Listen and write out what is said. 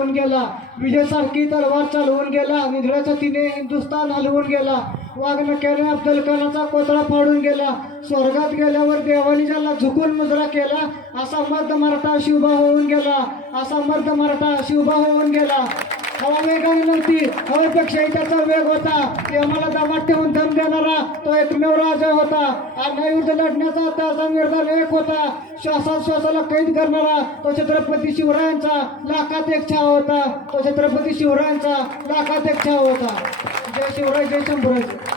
होऊन गेला. विजयसारखी तलवार चालवून गेला. निधड्याच्या तिने हिंदुस्थान हलवून गेला. वाघनक्याने अफजल खानाचा कोतळा फाडून गेला. स्वर्गात गेल्यावर देवानी ज्याला झुकून मुजरा केला असा मर्द मराठा शिवबा होऊन गेला. असा मर्द मराठा शिवबा होऊन गेला. हवा वेगाने नव्हती हवेपेक्षाही त्याचा वेग होता. आम्हाला दमात ठेवून दम देणारा तो एकमेव राजा होता. अन्यायविरुद्ध लढण्याचा त्याचा निर्धार एक होता. श्वासात श्वासाला कैद करणारा तो छत्रपती शिवरायांचा लाखात एक छाव होता. तो छत्रपती शिवरायांचा लाखात एक छाव होता. जय शिवराय जय शंभूराज